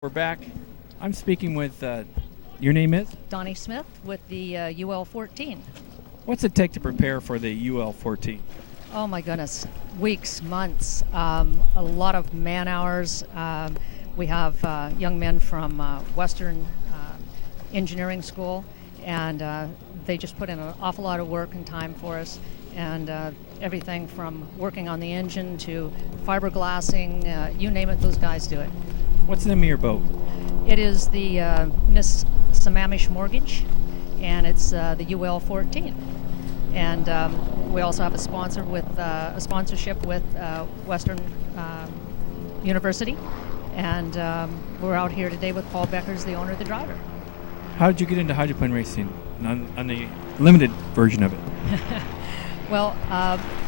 We're back. I'm speaking with, your name is? Donnie Smith with the UL 14. What's it take to prepare for the UL 14? Oh my goodness, weeks, months, a lot of man hours. We have young men from Western Engineering School, and they just put in an awful lot of work and time for us. And everything from working on the engine to fiberglassing, you name it, those guys do it. What's the name of your boat? It is the Miss Sammamish Mortgage, and it's the UL 14. And we also have a sponsor with a sponsorship with Western University, and we're out here today with Paul Beckers, the owner, the driver. How did you get into hydroplane racing on the limited version of it? Well,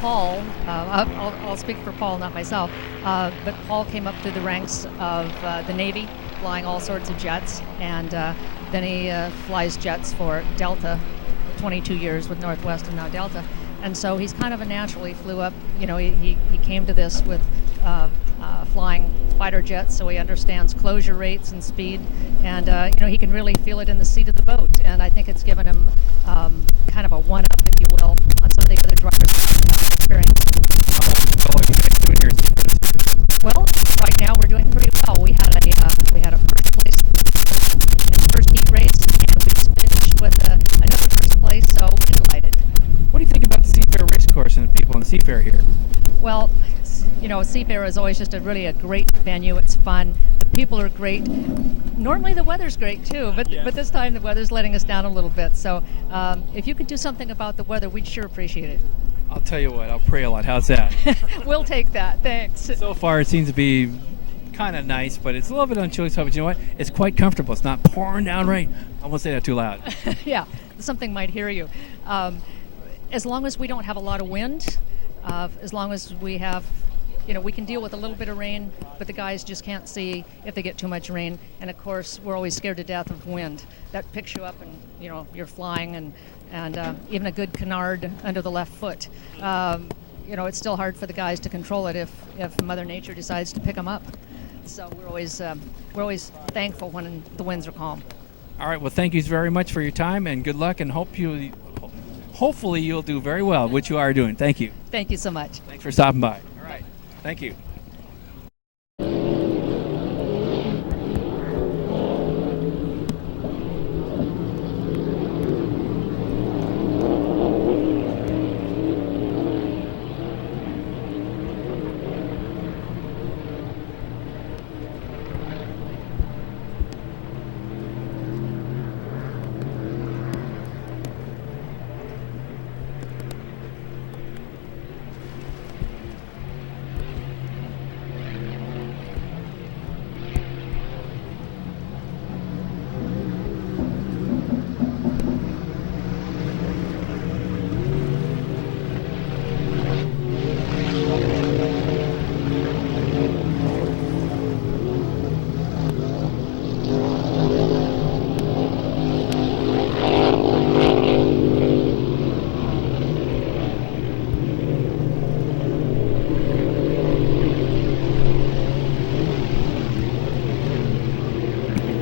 Paul, I'll speak for Paul, not myself, but Paul came up through the ranks of the Navy, flying all sorts of jets, and then he flies jets for Delta, 22 years with Northwest and now Delta. And so he's kind of a natural. He flew up, he came to this with flying fighter jets, so he understands closure rates and speed, and he can really feel it in the seat of the boat. And I think it's given him kind of a one-up, if you will, on some of the other drivers' experience. How are you guys doing here? Well, right now we're doing pretty well. We had a first place in the first heat race, and we just finished with another first place, so we're delighted. What do you think about the Seafair race course and the people in Seafair here? Well, Seafair is always just really a great venue. It's fun. The people are great. Normally the weather's great too, but this time the weather's letting us down a little bit. So if you could do something about the weather, we'd sure appreciate it. I'll tell you what, I'll pray a lot. How's that? We'll take that. Thanks. So far it seems to be kind of nice, but it's a little bit on chilly side, but you know what? It's quite comfortable. It's not pouring down rain. I won't say that too loud. Yeah, something might hear you. As long as we don't have a lot of wind, as long as we have, we can deal with a little bit of rain, but the guys just can't see if they get too much rain. And of course, we're always scared to death of wind. That picks you up and, you're flying, and even a good canard under the left foot. It's still hard for the guys to control it if Mother Nature decides to pick them up. So we're always thankful when the winds are calm. All right, well, thank you very much for your time, and good luck, and hopefully you'll do very well, which you are doing. Thank you. Thank you so much. Thanks for stopping by. All right. Thank you.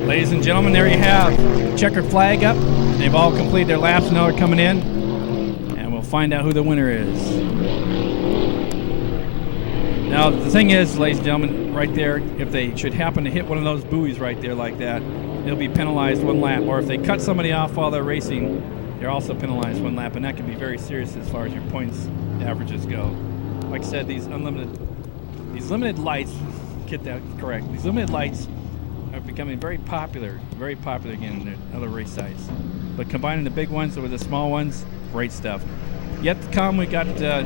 Ladies and gentlemen, there you have checkered flag up. They've all completed their laps, now they're coming in, and we'll find out who the winner is. Now, the thing is, ladies and gentlemen, right there, if they should happen to hit one of those buoys right there like that, they'll be penalized one lap. Or if they cut somebody off while they're racing, they're also penalized one lap, and that can be very serious as far as your points averages go. Like I said, these limited lights, get that correct, these limited lights are becoming very popular again in other race sites. But combining the big ones with the small ones, great stuff. Yet to come, we got the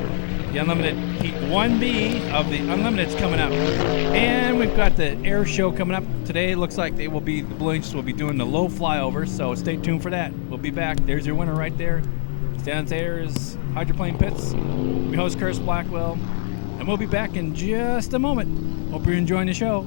Unlimited Heat 1B of the Unlimiteds coming up. And we've got the air show coming up. Today it looks like the Blue Angels will be doing the low flyover, so stay tuned for that. We'll be back. There's your winner right there. Stand Airs Hydroplane Pits. I'm your host, Curtis Blackwell. And we'll be back in just a moment. Hope you're enjoying the show.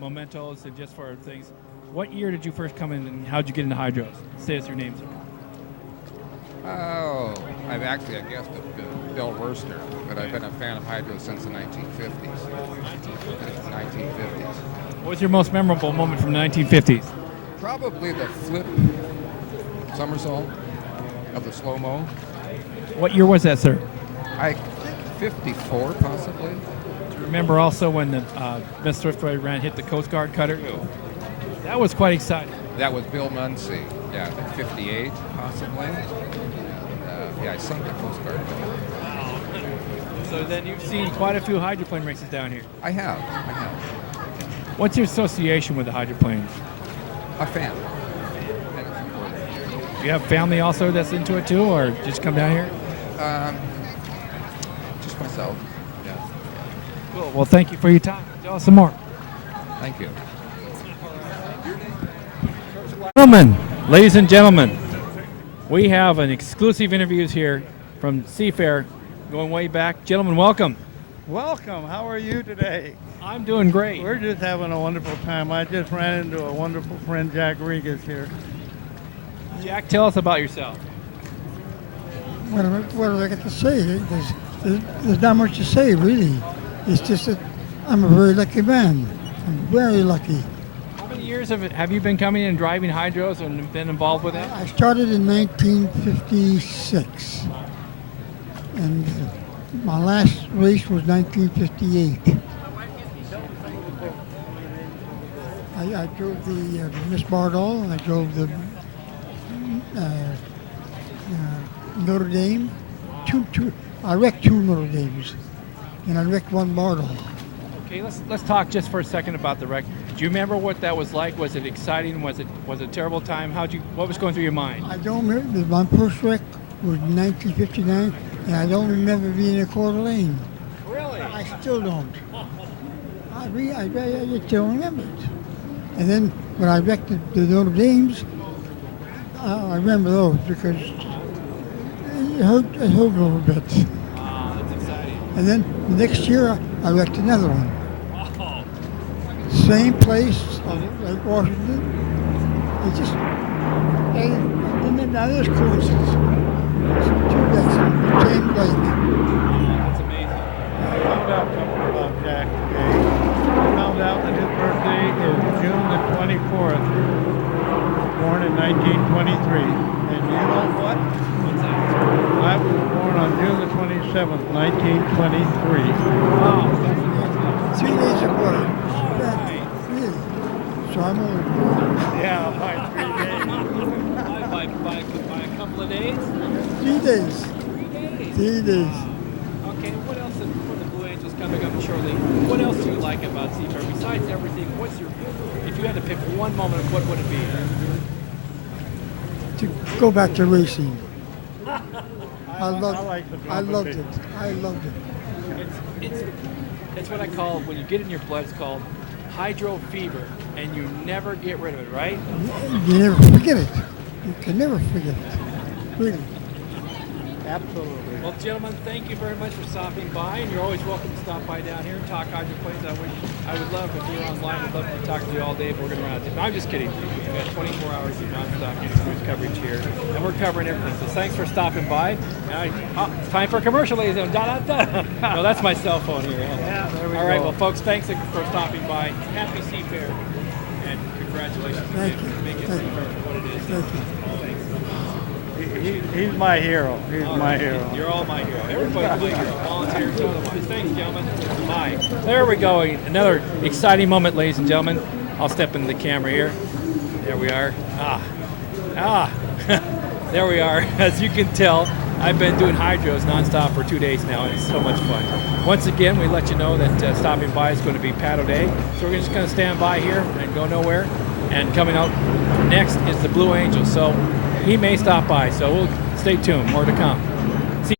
mementos and just for things. What year did you first come in, and how'd you get into hydros? Say us your names. Oh, I've actually a guest of Bill Worster, but I've been a fan of hydro since the 1950s. 1950s. What was your most memorable moment from the 1950s? Probably the flip somersault of the slow-mo. What year was that, sir? I think 54, possibly. Do you remember also when the Miss Swiftway ran hit the Coast Guard cutter? That was quite exciting. That was Bill Munsey. Yeah, I think 58, possibly. Yeah, I sunk the Coast Guard. So then you've seen quite a few hydroplane races down here. I have. What's your association with the hydroplanes? A fan. Do you have family also that's into it too, or just come down here? Just myself. Yeah. Cool. Well, thank you for your time. Tell us some more. Thank you. Gentlemen, ladies and gentlemen, we have an exclusive interviews here from Seafair going way back. Gentlemen, welcome. Welcome. How are you today? I'm doing great. We're just having a wonderful time. I just ran into a wonderful friend, Jack Regas, here. Jack, tell us about yourself. What do I got to say? There's not much to say, really. It's just that I'm a very lucky man. I'm very lucky. How many years have you been coming and driving hydros and been involved with that? I started in 1956, and my last race was 1958. I drove the Miss Bardol. I drove the Notre Dame. I wrecked two Notre Dames, and I wrecked one Bardol. Okay, let's talk just for a second about the wreck. Do you remember what that was like? Was it exciting? Was it a terrible time? What was going through your mind? I don't remember. My first wreck was in 1959, and I don't remember being in a quarter lane. Really? I still don't. I just don't remember it. And then when I wrecked the Notre Dames, I remember those because it hurt a little bit. Wow, that's exciting. And then the next year, I wrecked another one. Wow. Same place, Lake Washington. It just, and then now there's coincidence. Two wrecks in the same lake. That's amazing. I found out something about Jack today. I found out that his birthday is June the 24th, born in 1923. And you know what? What's that? I was born on June the 27th, 1923. Wow. 3 days apart. Right. Really. So I'm only Yeah, by 3 days. By a couple of days? 3 days. 3 days. Okay, what else for the Blue Angels coming up shortly? What else do you like about Seafair? Besides everything, if you had to pick one moment, what would it be? To go back to racing. I loved competition. it. I loved it. It's what I call, when you get in your blood, it's called hydro fever, and you never get rid of it, right? You never forget it. You can never forget it. Really. Absolutely. Well, gentlemen, thank you very much for stopping by, and you're always welcome to stop by down here and talk hydroplanes. I would love, if you're online, I'd love to talk to you all day, but we're going to run out of time. No, I'm just kidding. We've got 24 hours of nonstop news coverage here, and we're covering everything. So thanks for stopping by. It's time for a commercial, ladies and gentlemen. No, that's my cell phone here. Yeah, there we All right, go. well, folks, thanks for stopping by. Happy Seafair, and congratulations Thank again you. for making Thank you. Seafair what it is. Thank you. Thanks. He's my hero. He's All my right. hero. You're all my hero. Everybody's my hero. Volunteers, otherwise. Thanks, gentlemen. Bye. There we go. Another exciting moment, ladies and gentlemen. I'll step into the camera here. There we are. There we are. As you can tell, I've been doing hydros nonstop for 2 days now, and it's so much fun. Once again, we let you know that stopping by is going to be Paddle Day, so we're just going to stand by here and go nowhere. And coming up next is the Blue Angels, so he may stop by, so we'll stay tuned. More to come. See.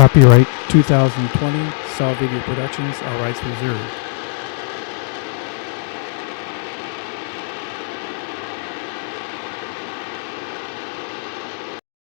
Copyright 2020, Saw Video Productions, all rights reserved.